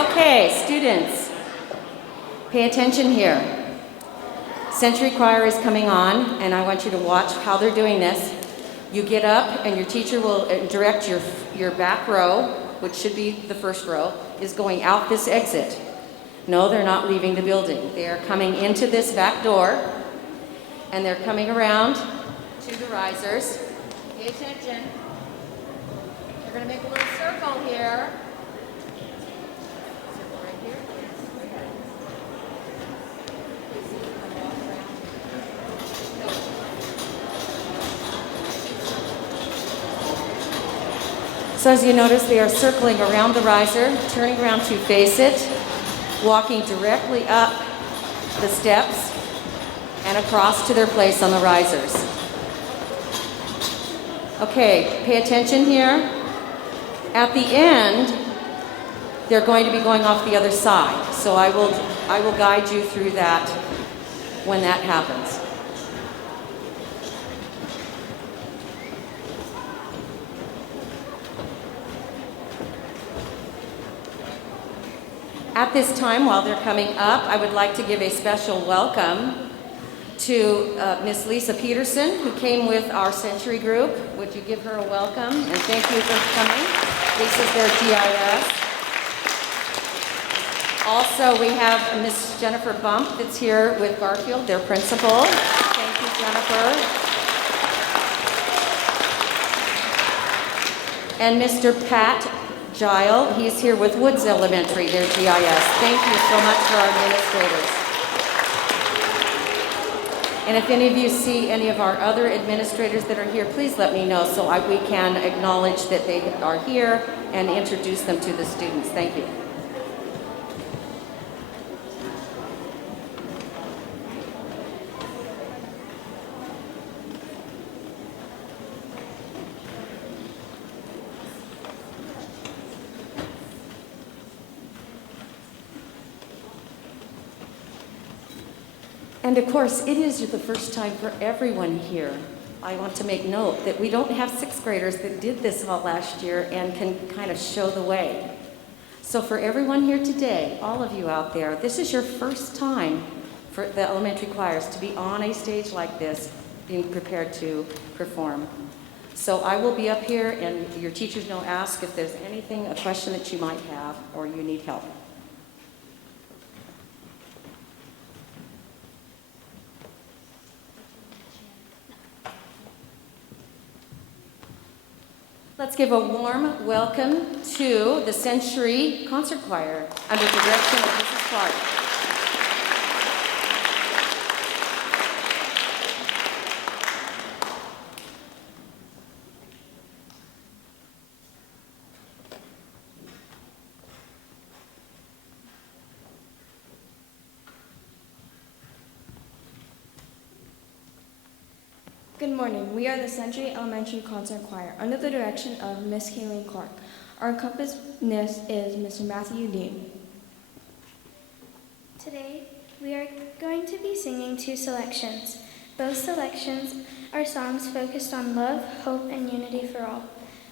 Okay, students, pay attention here. Century Choir is coming on, and I want you to watch how they're doing this. You get up, and your teacher will direct your back row, which should be the first row, is going out this exit. No, they're not leaving the building. They are coming into this back door, and they're coming around to the risers. Pay attention. They're going to make a little circle here. Circle right here. So as you notice, they are circling around the riser, turning around to face it, walking directly up the steps and across to their place on the risers. Okay, pay attention here. At the end, they're going to be going off the other side. So I will guide you through that when that happens. At this time, while they're coming up, I would like to give a special welcome to Miss Lisa Peterson, who came with our Century group. Would you give her a welcome? And thank you for coming. Lisa's their GIS. Also, we have Miss Jennifer Bump that's here with Garfield, their principal. Thank you, Jennifer. And Mr. Pat Gile, he's here with Woods Elementary, their GIS. Thank you so much for our administrators. And if any of you see any of our other administrators that are here, please let me know so we can acknowledge that they are here and introduce them to the students. Thank you. And of course, it is the first time for everyone here. I want to make note that we don't have sixth graders that did this all last year and can kind of show the way. So for everyone here today, all of you out there, this is your first time for the elementary choirs to be on a stage like this, being prepared to perform. So I will be up here, and your teachers know, ask if there's anything, a question that you might have or you need help. Let's give a warm welcome to the Century Concert Choir under the direction of Mrs. Clark. Good morning. We are the Century Elementary Concert Choir under the direction of Miss Kayleen Clark. Our accompanist is Mr. Matthew Dean. Today, we are going to be singing two selections. Both selections are songs focused on love, hope, and unity for all.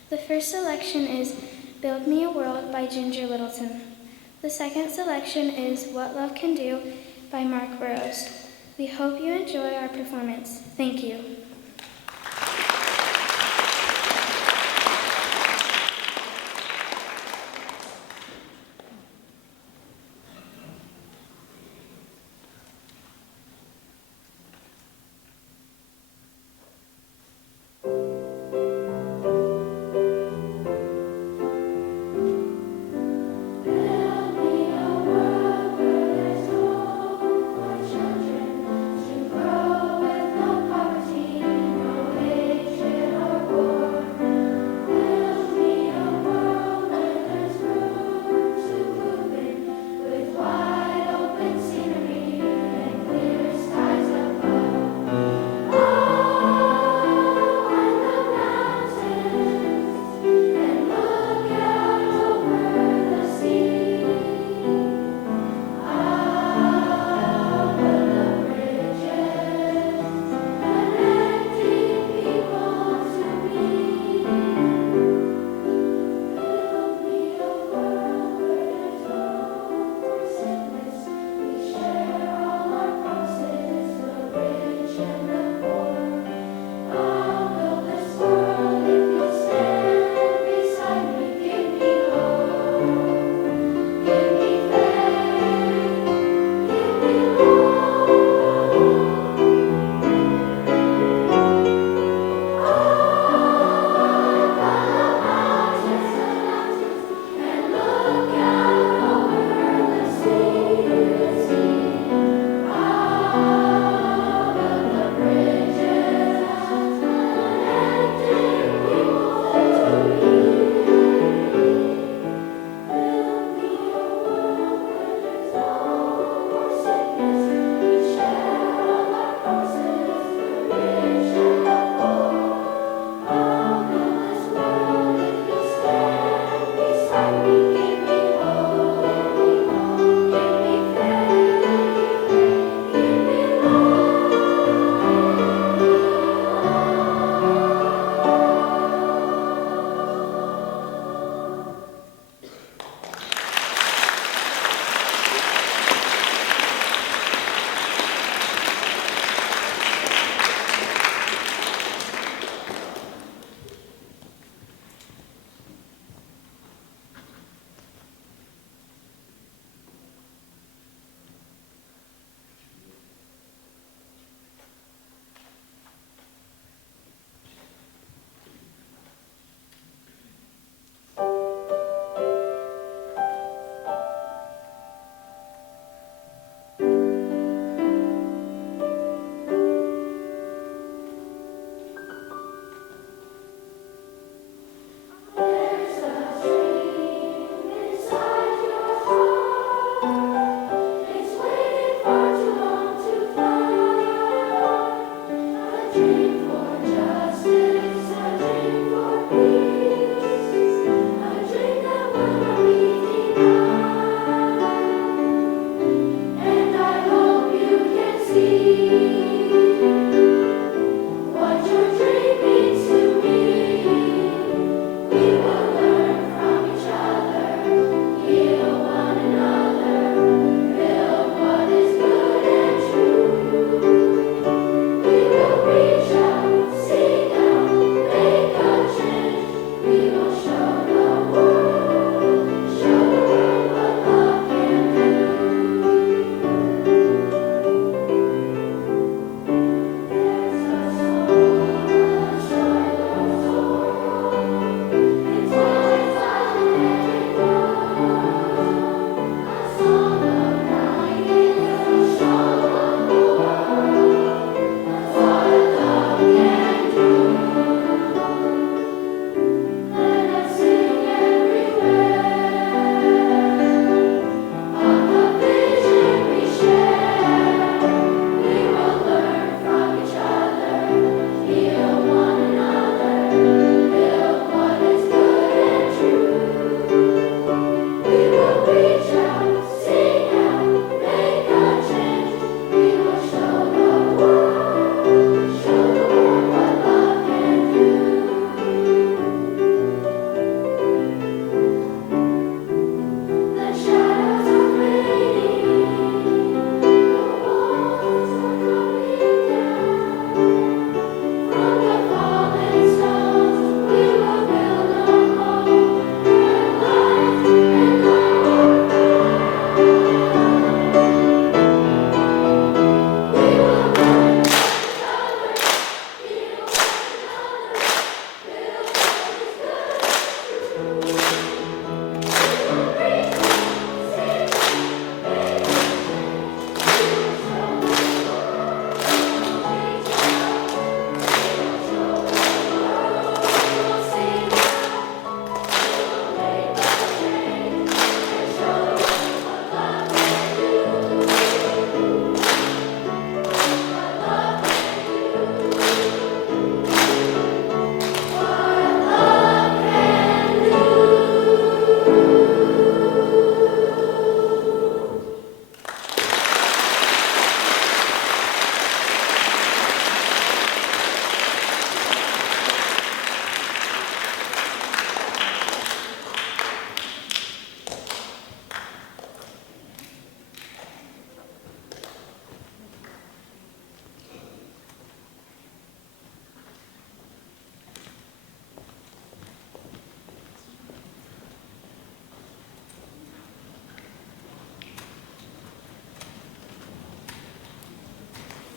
The first selection is Build Me a World by Ginger Littleton. The second selection is What Love Can Do by Mark Burrows. We hope you enjoy our performance. Thank you. Children to grow with no poverty.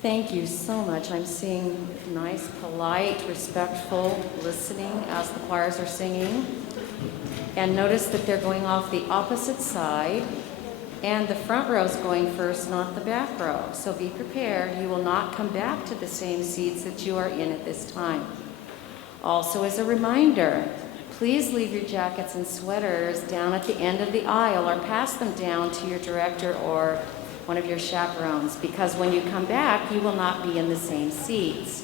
Thank you so much. I'm seeing nice, polite, respectful listening as the choirs are singing. And notice that they're going off the opposite side, and the front row is going first, not the back row. So be prepared. You will not come back to the same seats that you are in at this time. Also, as a reminder, please leave your jackets and sweaters down at the end of the aisle or pass them down to your director or one of your chaperones, because when you come back, you will not be in the same seats.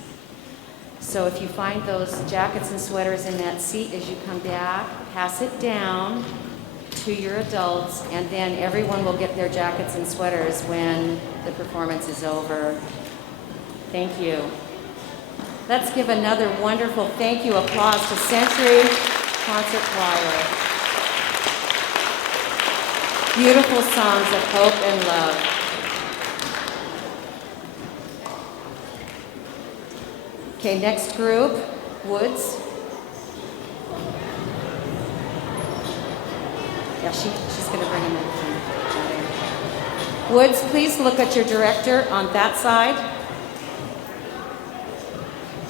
So if you find those jackets and sweaters in that seat as you come back, pass it down to your adults, and then everyone will get their jackets and sweaters when the performance is over. Thank you. Let's give another wonderful thank you applause to Century Concert Choir. Beautiful songs of hope and love. Okay, next group, Woods. Yeah, she's going to bring him in. Woods, please look at your director on that side.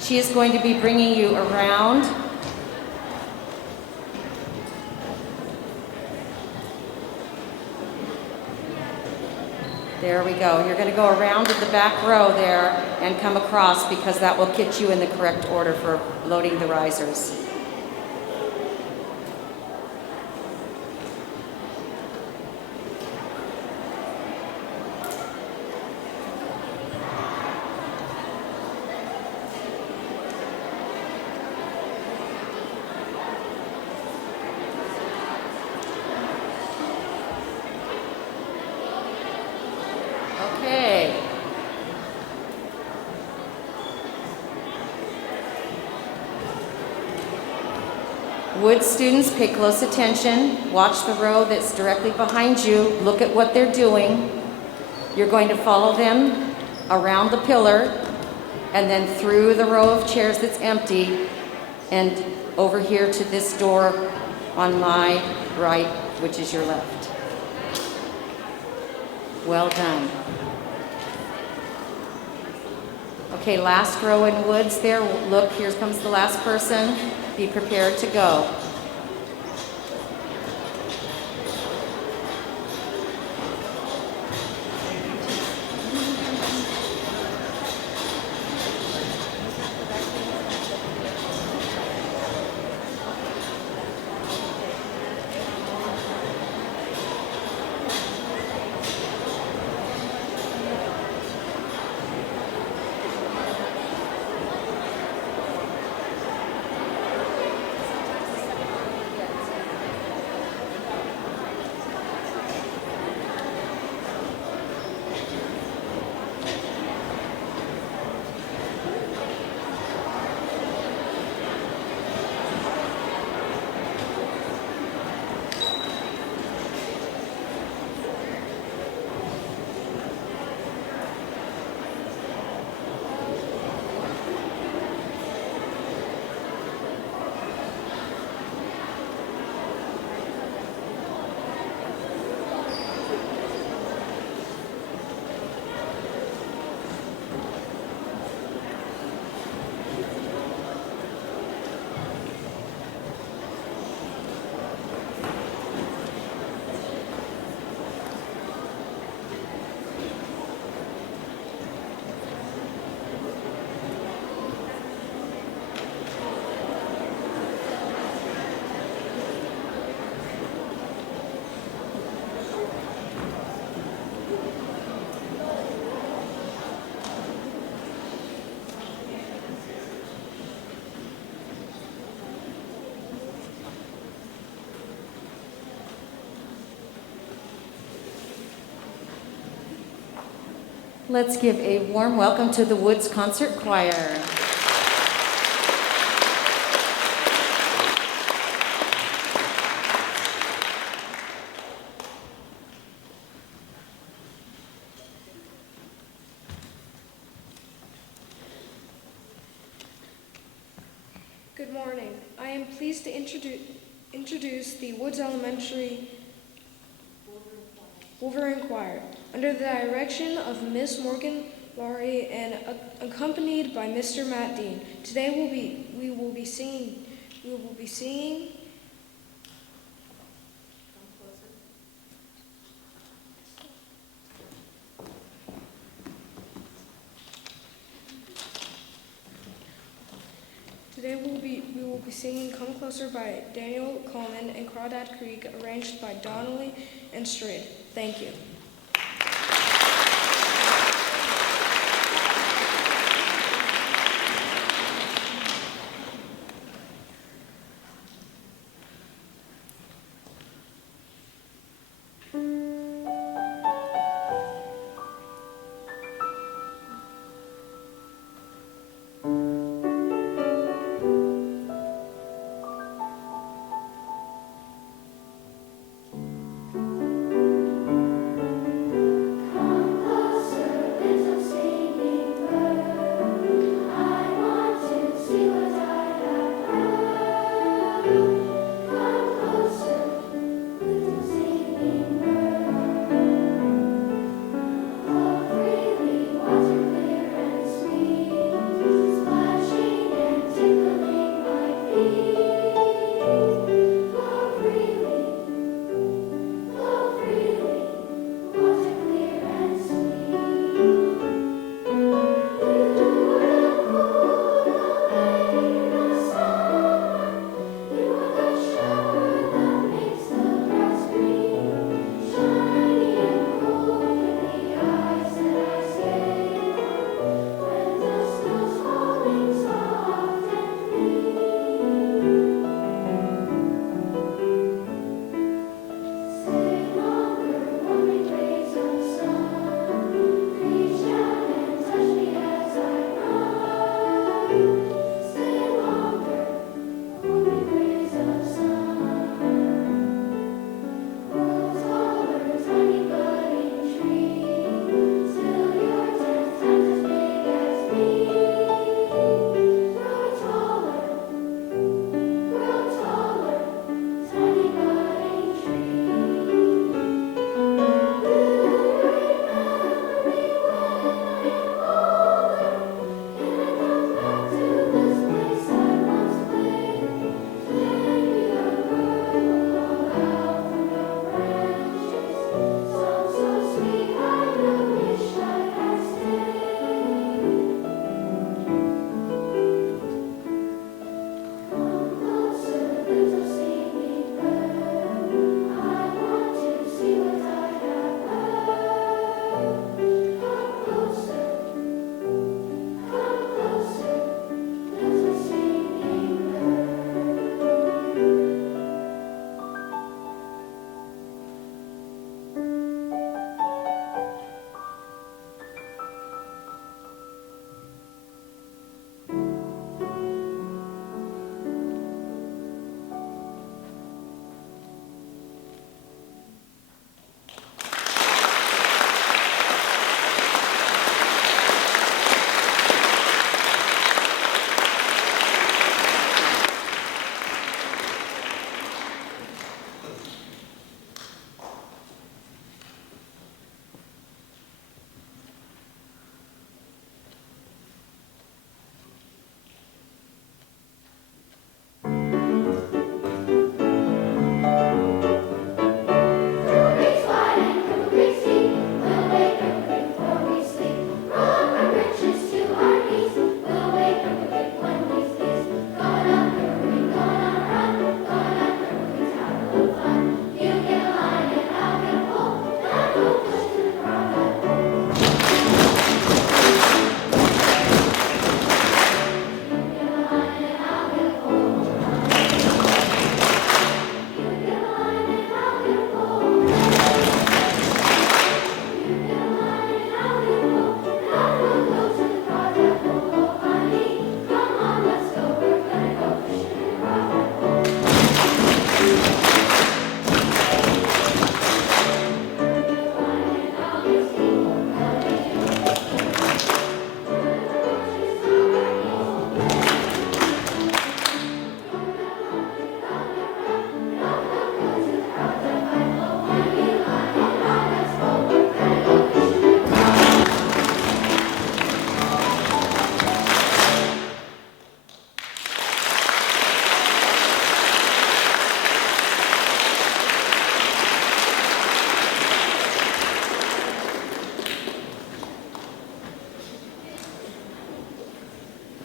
She is going to be bringing you around. There we go. You're going to go around to the back row there and come across, because that will get you in the correct order for loading the risers. Okay. Wood students, pay close attention. Watch the row that's directly behind you. Look at what they're doing. You're going to follow them around the pillar and then through the row of chairs that's empty and over here to this door on my right, which is your left. Well done. Okay, last row in Woods there. Look, here comes the last person. Be prepared to go. Let's give a warm welcome to the Woods Concert Choir. Good morning. I am pleased to introduce the Woods Elementary Wolverine Choir. Under the direction of Miss Morgan Laurie, and accompanied by Mr. Matt Dean. Today we will be singing. Today we will be singing "Come Closer" by Daniel Coleman and Crawdad Creek, arranged by Donnelly and Strid. Thank you.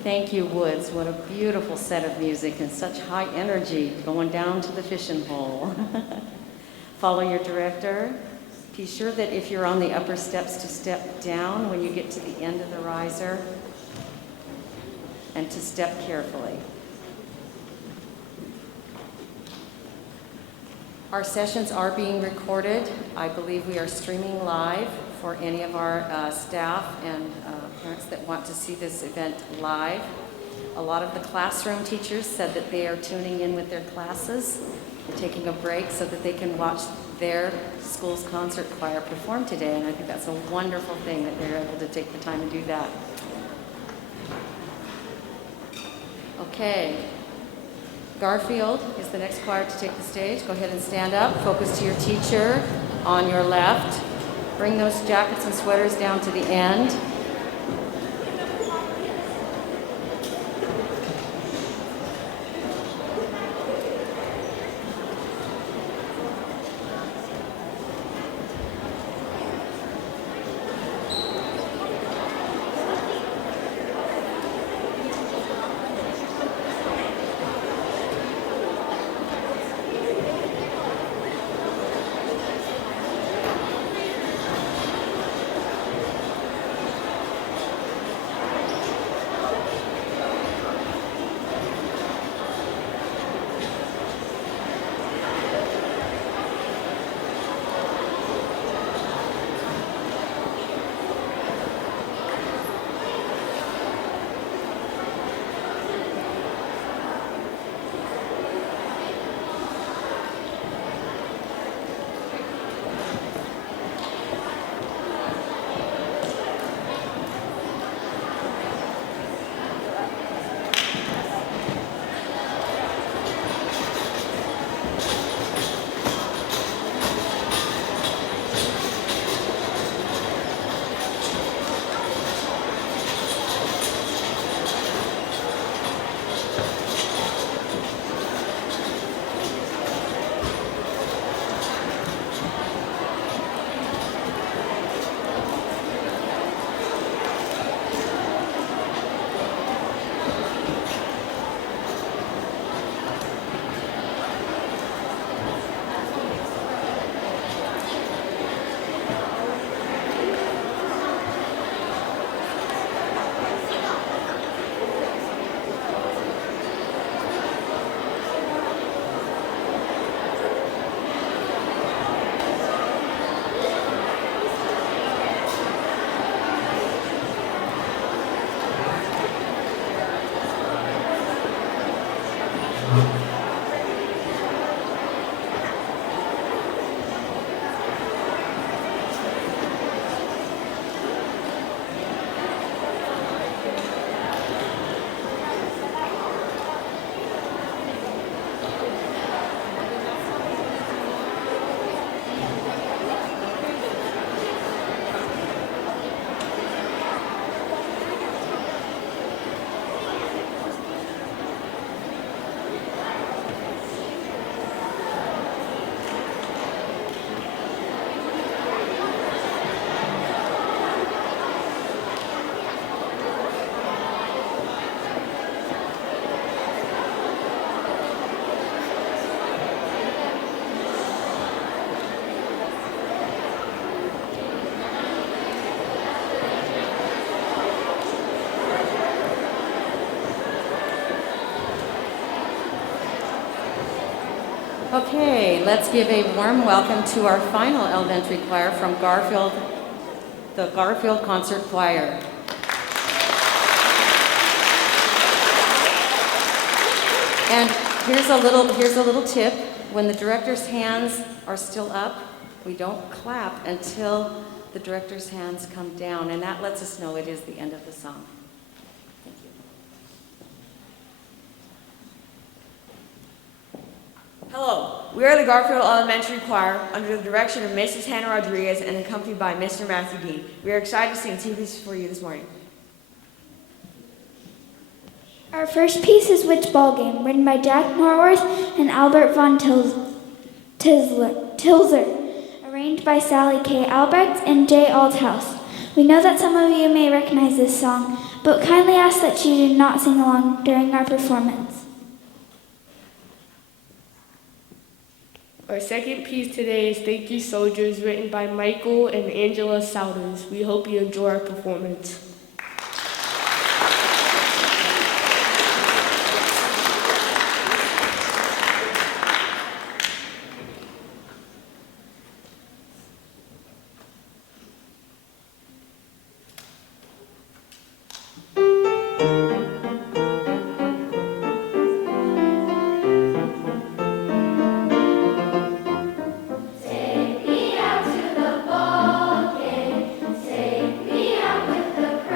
Thank you, Woods. What a beautiful set of music and such high energy going down to the fishing hole. Follow your director. Be sure that if you're on the upper steps to step down when you get to the end of the riser and to step carefully. Our sessions are being recorded. I believe we are streaming live for any of our staff and parents that want to see this event live. A lot of the classroom teachers said that they are tuning in with their classes. They're taking a break so that they can watch their school's concert choir perform today, and I think that's a wonderful thing that they're able to take the time to do that. Okay. Garfield is the next choir to take the stage. Go ahead and stand up. Focus to your teacher on your left. Bring those jackets and sweaters down to the end. Okay, let's give a warm welcome to our final elementary choir from Garfield, the Garfield Concert Choir. And here's a little tip. When the director's hands are still up, we don't clap until the director's hands come down, and that lets us know it is the end of the song. Thank you. Hello, we are the Garfield Elementary Choir under the direction of Mrs. Hannah Rodriguez and accompanied by Mr. Matthew Dean. We are excited to sing two pieces for you this morning. Our first piece is Which Ball Game, written by Jack Norworth and Albert von Tilzer, arranged by Sally K. Albrecht and J. Althouse. We know that some of you may recognize this song, but kindly ask that you do not sing along during our performance. Our second piece today is Thank You Soldiers, written by Michael and Angela Souders. We hope you enjoy our performance. Take me out to the ball game. Take me out with the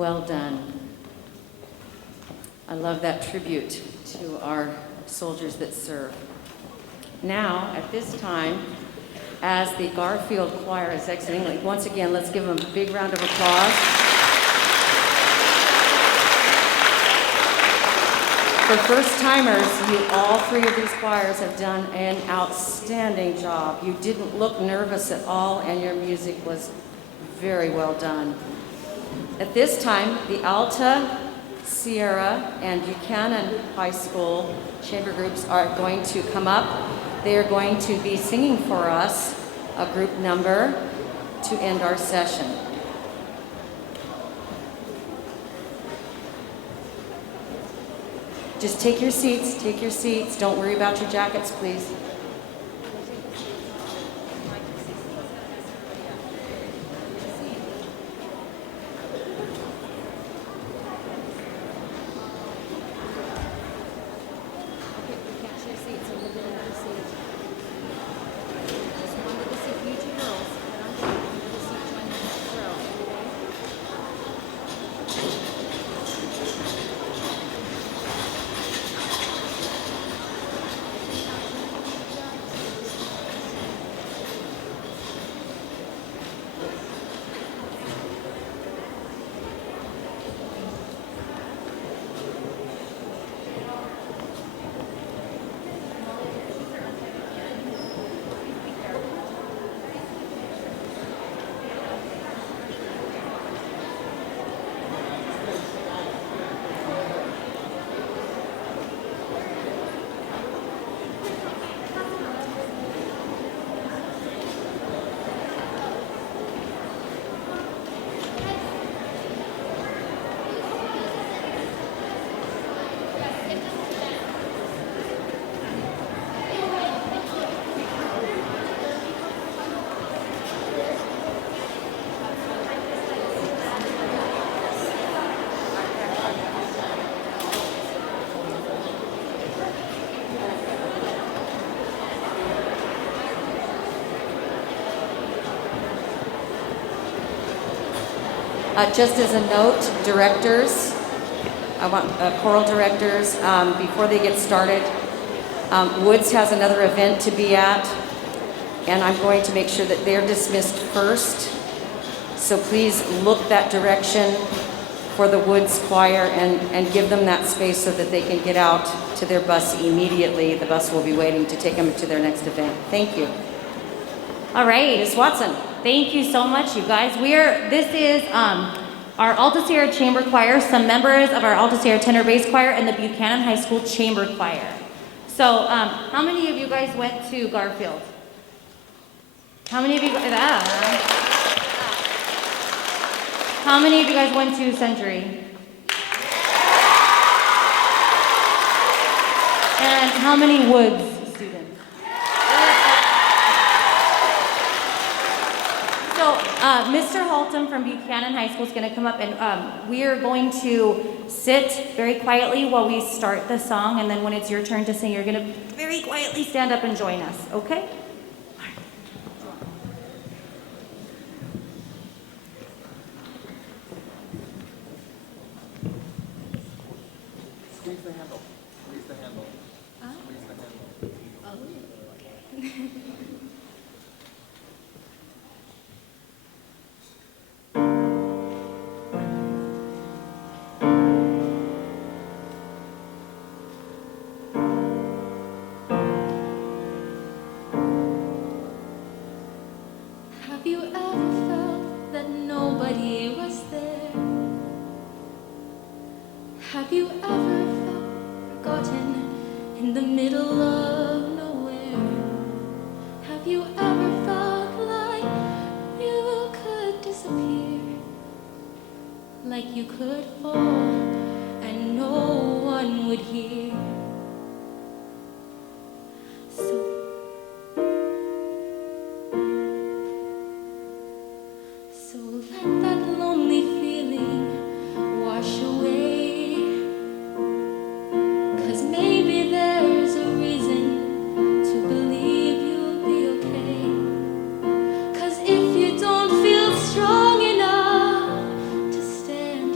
Well done. I love that tribute to our soldiers that serve. Now, at this time, as the Garfield choir is exiting, once again, let's give them a big round of applause. For first-timers, all three of these choirs have done an outstanding job. You didn't look nervous at all, and your music was very well done. At this time, the Alta, Sierra, and Buchanan High School chamber groups are going to come up. They are going to be singing for us a group number to end our session. Just take your seats, take your seats. Don't worry about your jackets, please. Just as a note, directors, I want choral directors, before they get started, Woods has another event to be at, and I'm going to make sure that they're dismissed first. So please look that direction for the Woods Choir and give them that space so that they can get out to their bus immediately. The bus will be waiting to take them to their next event. Thank you. All right. Ms. Watson. Thank you so much, you guys. This is our Alta Sierra Chamber Choir, some members of our Alta Sierra Tenor Bass Choir, and the Buchanan High School Chamber Choir. So, how many of you guys went to Garfield? How many of you guys? How many of you guys went to Century? And how many Woods students? So, Mr. Haltom from Buchanan High School is going to come up, and we are going to sit very quietly while we start the song, and then when it's your turn to sing, you're going to very quietly stand up and join us, okay? Squeeze the handle. Squeeze the handle. Squeeze the handle. Oh, okay. Have you ever felt that nobody was there? Have you ever felt forgotten in the middle of nowhere? Have you ever felt like you could disappear? Like you could fall and no one would hear? So let that lonely feeling wash away, 'cause maybe there's a reason to believe you'll be okay. 'Cause if you don't feel strong enough to stand,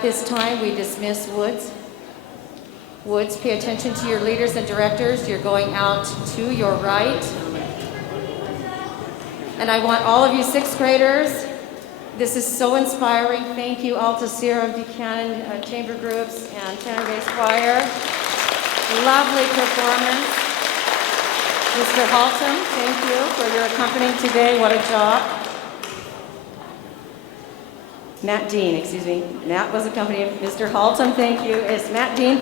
At this time, we dismiss Woods. Woods, pay attention to your leaders and directors. You're going out to your right. And I want all of you sixth graders, this is so inspiring. Thank you, Alta Sierra and Buchanan Chamber Groups and Tenor Bass Choir. Lovely performance. Mr. Haltom, thank you for your accompanying today. What a job. Matt Dean, excuse me. Matt was accompanying Mr. Haltom, thank you. It's Matt Dean.